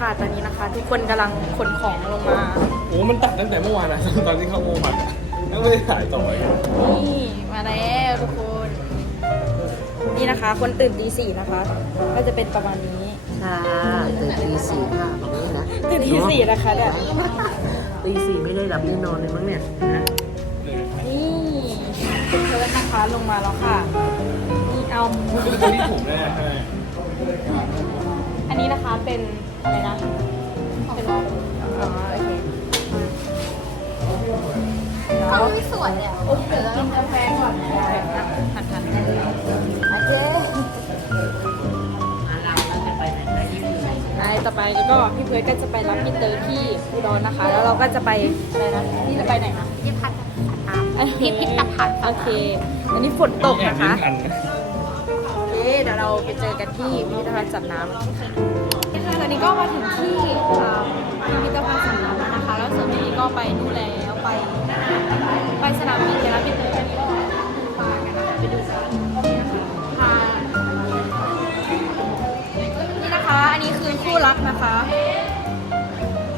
ค่ะ ตอนนี้นะคะ ทุกคนกำลังขนของลงมา โอ้มันตัดตั้งแต่เมื่อวานนะตอนที่เข้าโมผัดอะยังไม่ได้ถ่ายต่ออีกนี่มาแล้วทุกคน นี่นะคะ คนตื่นตีสี่นะคะ ก็จะเป็นประมาณนี้ ค่ะตื่นตีสี่ค่ะแบบนี้นะตื่นตีสี่นะคะเนี่ย ตีสี่ไม่ได้หลับได้นอนเลยมั้งเนี่ยนะนี่เชิญนะคะลงมาแล้วค่ะ นี่เอาคนที่ถูกแน่ใช่ อันนี้นะคะเป็น อะไรนะเป็นอ๋อโอเคเขาที่สวนเนี่ยอุ๊บกินกาแฟก่อนหันหันอาเจ๊ไอต่อไปแล้วก็พี่เพิร์ดก็จะไปรับพี่เตอร์ที่อุดรนะคะ แล้วเราก็จะไปอะไรนะนี่จะไปไหนนะพิพิธภัณฑ์พิพิธภัณฑ์โอเคอันนี้ฝนตกนะคะแอบลิ้นพันนะโอเคเดี๋ยวเราไปเจอกันที่พิพิธภัณฑ์สัตว์น้ำ ค่ะตอนนี้ก็มาถึงที่พิพิธภัณฑ์สัตว์น้ำนะคะ แล้วส่วนนี้ก็ไปนู่นแล้วไปไปสนามบินกันแล้วพี่เตยอันนี้ก็ดูปลากันไปดูกันค่ะนี่นะคะ อันนี้คือคู่รักนะคะ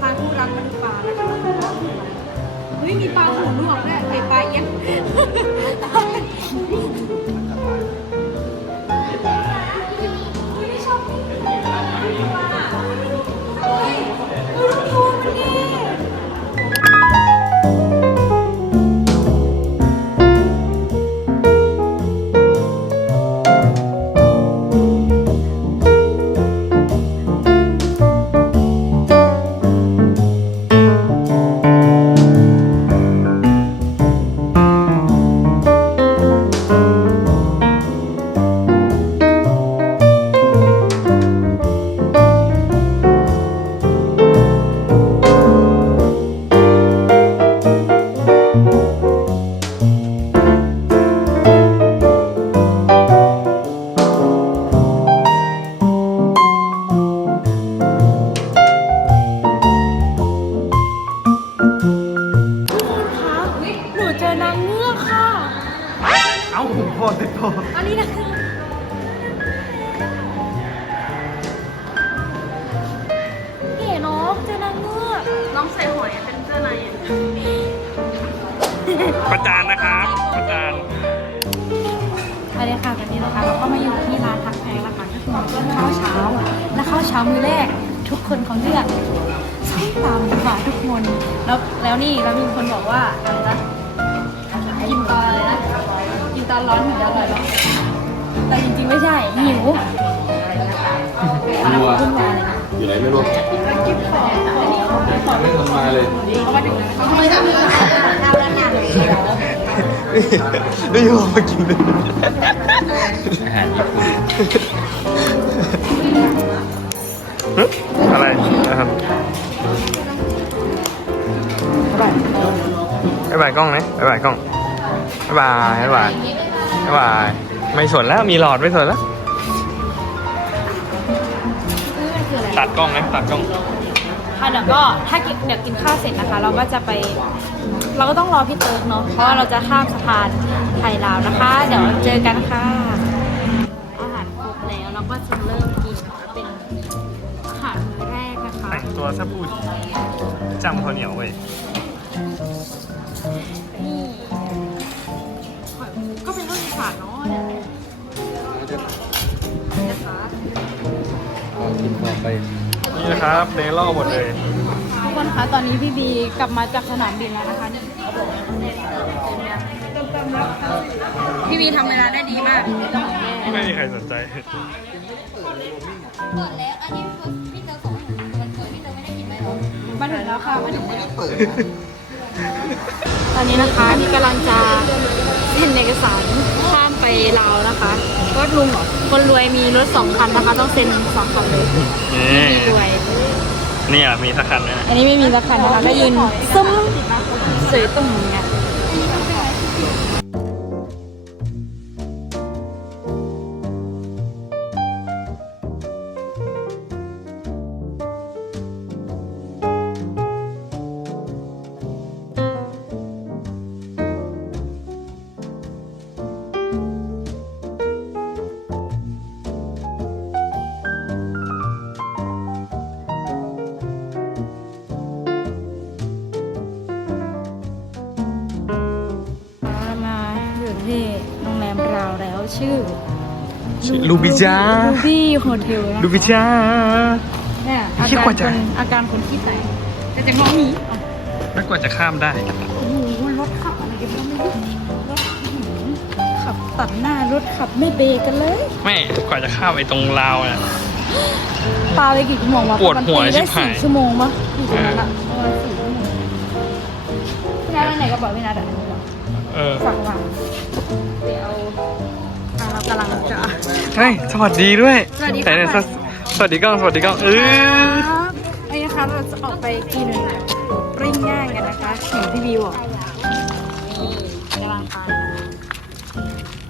พาคู่รักมาดูปลานะคะเฮ้ยมีปลาหูหนวกด้วยไอปลาเอี้ยน ประจานนะครับประจานไปเลยค่ะวันนี้นะคะเราก็มาอยู่ที่ร้านทักแพงนะคะก็คือมากินข้าวเช้า และข้าวเช้ามื้อแรก ทุกคนเขาเลือกส้มตำค่ะทุกคนแล้วแล้วนี่แล้วมีคนบอกว่าอะไรนะกินตอนอะไรนะกินตอนร้อนถึงจะอร่อยหรอแต่จริงๆไม่ใช่หิวรัวขึ้นมาเลยนะ อยู่ไหนไม่รู้ไม่ทำมาเลยไม่ยอมมากินเลยอาหารญี่ปุ่นอะไรนะครับบ๊ายบายกล้องนะบ๊ายบายกล้องบ๊ายบายบ๊ายบายบ๊ายบายไม่สนแล้วมีหลอดไม่สนแล้ว ดกล้องนะตัดกล้องค่ะเดี๋ยวก็ถ้ากินเดี๋ยวกินข้าวเสร็จนะคะ เราก็จะไป เราก็ต้องรอพี่เติร์กเนาะเพราะว่าเราจะข้ามสะพานไทยลาวนะคะ เดี๋ยวเจอกันค่ะ อาหารครบแล้วเราก็จะเริ่มกินเป็นอาหารมื้อแรกนะคะ แต่งตัวซะพูดจำข้าวเหนียวเว้ย นต่อไปนี่นะครับเนล่อหมดเลย ทุกคนคะตอนนี้พี่บีกลับมาจากสนามบินแล้วนะคะเนี่ยพี่บีทำเวลาได้ดีมากไม่มีใครสนใจ เปิดแล้วอันนี้พี่เตอร์ส่งให้หนูวันเกิดพี่เตอร์ไม่ได้กินไหมหรอมาถึงแล้วค่ะมาถึงไม่ได้เปิดตอนนี้นะคะพี่กำลังจะ เซ็นเอกสารข้ามไปลาวนะคะก็ลุงคนรวยมีรถสองคันนะคะ ต้องเซ็นสองคันเลยนี่รวยเนี่ยมีสักคันไหมนะอันนี้ไม่มีสักคันนะคะก็ยืนซุ้มสวยตุ่มไง ชื่อลูบิจ้าลูบี้โฮเทลนะคะลูบิจ้าเนี่ยอาคิดการว่าคจะนอาการคนขี้แตกแต่จะง้อหนีอะไม่กว่าจะข้ามได้โอ้โหรถขับอะไรกันก็ไม่รู้รถอื้อหือขับตัดหน้ารถขับไม่เบรกกันเลยไม่กว่าจะข้ามไอ้ตรงราวน่ะปาไปกี่ชั่วโมงวะปวดหัวมันตีได้ชิบหายสี่ชั่วโมงปะอยู่ตรงนั้นอะประมาณสี่ชั่วโมงพี่นัทอันไหนก็บอกพี่นัทอะเออฝากวางเดี๋ยวอะ เรากำลังจะ เฮ้ยสวัสดีด้วยสวัสดีไหนค่ะๆสวัสดีกล้องสวัสดีกล้องเออครับไอ้นะคะเราจะออกไปกินปริ้งย่างกันนะคะเห็นพี่วิวอะนี่กำลังไป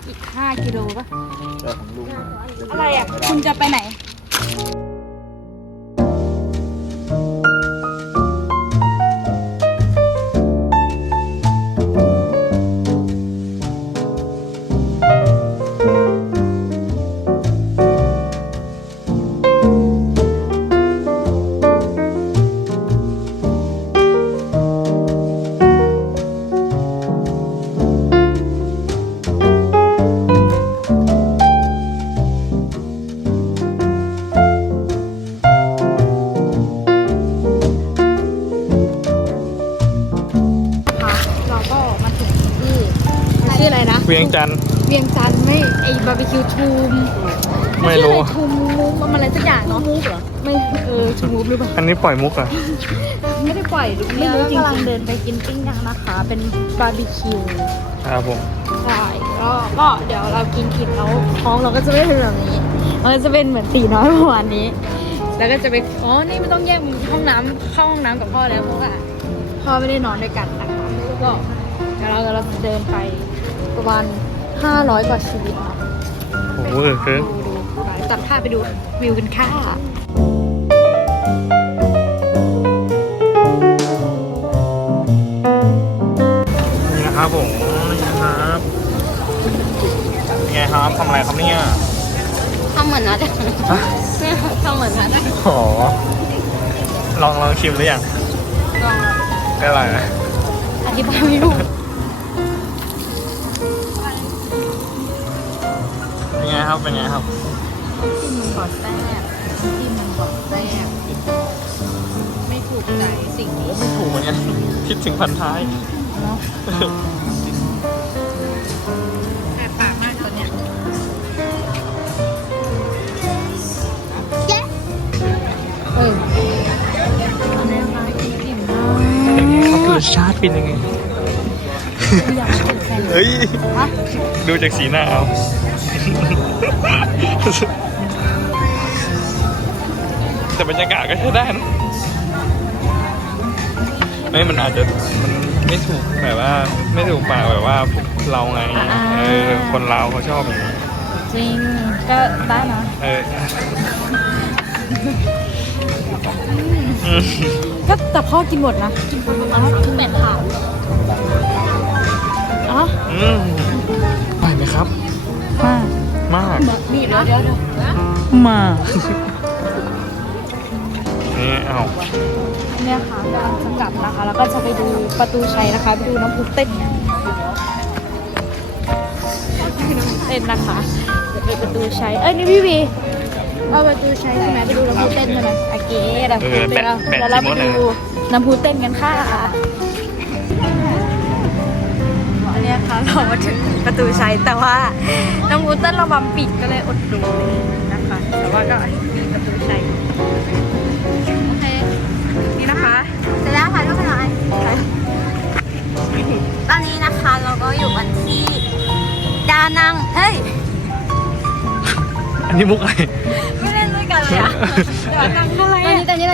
อีก 5 กิโลปะอะไรอะ คุณจะไปไหน จันทร์เวียงจันทร์ไม่ไอบาร์บีคิวทูมไม่รู้ชื่ออะทูมูฟมันอะไรสักอย่างเนาะมูฟเหรอไม่เออทูมูฟหรือเปล่าอันนี้ปล่อยมุกเหรอะไม่ได้ปล่อยไม่รู้จริงๆกำลังเดินไปกินปิ้งย่างนะคะ เป็นบาร์บีคิวครับผมใช่ก็ก็เดี๋ยวเรากินกินแล้วท้องเราก็จะไม่เป็นแบบนี้มันก็จะเป็นเหมือนตีน้อยประมาณนี้ แล้วก็จะไปอ๋อนี่ไม่ต้องแยกห้องน้ำเข้าห้องน้ำกับพ่อแล้วเพราะว่าพ่อไม่ได้นอนด้วยกันนะคะก็เดี๋ยวเราเราจะเดินไป ประมาณ500 กว่าชีวิตเนาะโอ้โหเออคือดูดูไปตัดภาพไปดูวิวกันค่ะนี่นะครับผมนี่นะครับเป็นไงครับทำอะไรครับเนี่ยทำเหมือนนัดอะฮะทำเหมือนนัดอะโอ้ลองลองชิมหรือยังลองได้อะไรนะอธิบายไม่รู้ ครับ เป็นไงครับที่มึงบอกแซ่บที่มึงบอกแซ่บไม่ถูกใจสิ่งนี้ไม่ถูกเหมือนกันคิดถึงพันท้ายแสบปากมากตอนเนี้ยเอออันนี้ร้านกินอิ่มมากเป็นไงครับรสชาติเป็นยังไง อยากเป็นแฟนเฮ้ย ฮะดูจากสีหน้าเอา แต่บรรยากาศก็ใช้ได้นะไม่มันอาจจะมันไม่ถูกแบบว่า ไม่ถูกปากแบบว่าพวกเราไงเออคนเราเขาชอบอย่างนี้จริงก็ได้นะเอออืมก็แต่พ่อกินหมดนะกินหมดแล้วคือแปดถาดอ๋อ อืมไปไหมครับมาก มากนี่เดี๋ยวเดี๋ยวเดี๋ยวมานี่เอา เนี่ยค่ะกำลังจะกลับนะคะ แล้วก็จะไปดูประตูชัยนะคะไปดูน้ำพุเต้นน้ำพุเต้นนะคะเดี๋ยวไปประตูชัยเอ้ยนี่พี่วีเอาประตูชัยใช่ไหมไปดูน้ำพุเต้นใช่ไหมโอเคเดี๋ยวเออแบะเดี๋ยวแบะเราจิไปมดเลยดูน้ำพุเต้นกันค่ะ นี่ยค่ะเรามาถึงประตูชัยแต่ว่าน้ำพุเต้นเราบัมปิดก็เลยอดดูนะคะ แต่ว่าก็มีประตูชัยโอเค นี่นะคะเสร็จแล้วค่ะทุกคนหน่อยตอนนี้นะคะเราก็อยู่กันที่ดานังเฮ้ย อันนี้มุกอะไร ไม่เล่นด้วยกันเลยอะเดี๋ยวนังอะไรตอนนี้ตอนนี้เรา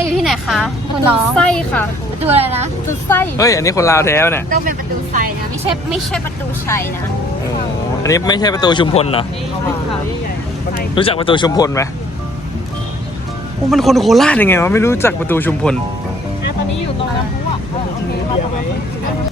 อยู่ที่ไหนคะคุณน้องไส้ค่ะประตูอะไรนะจุดไส้เฮ้ยอันนี้คนลาวแท้เนี่ยต้องเป็นประตูไซนะไม่ใช่ไม่ใช่ประตูชัยนะโอ้อันนี้ไม่ใช่ประตูชุมพลเหรอรู้จักประตูชุมพลไหมโอ้มันคนโคราชยังไงวะไม่รู้จักประตูชุมพลตอนนี้อยู่ตรงน้ำพุอะโอเคมาตรงน้ำพุ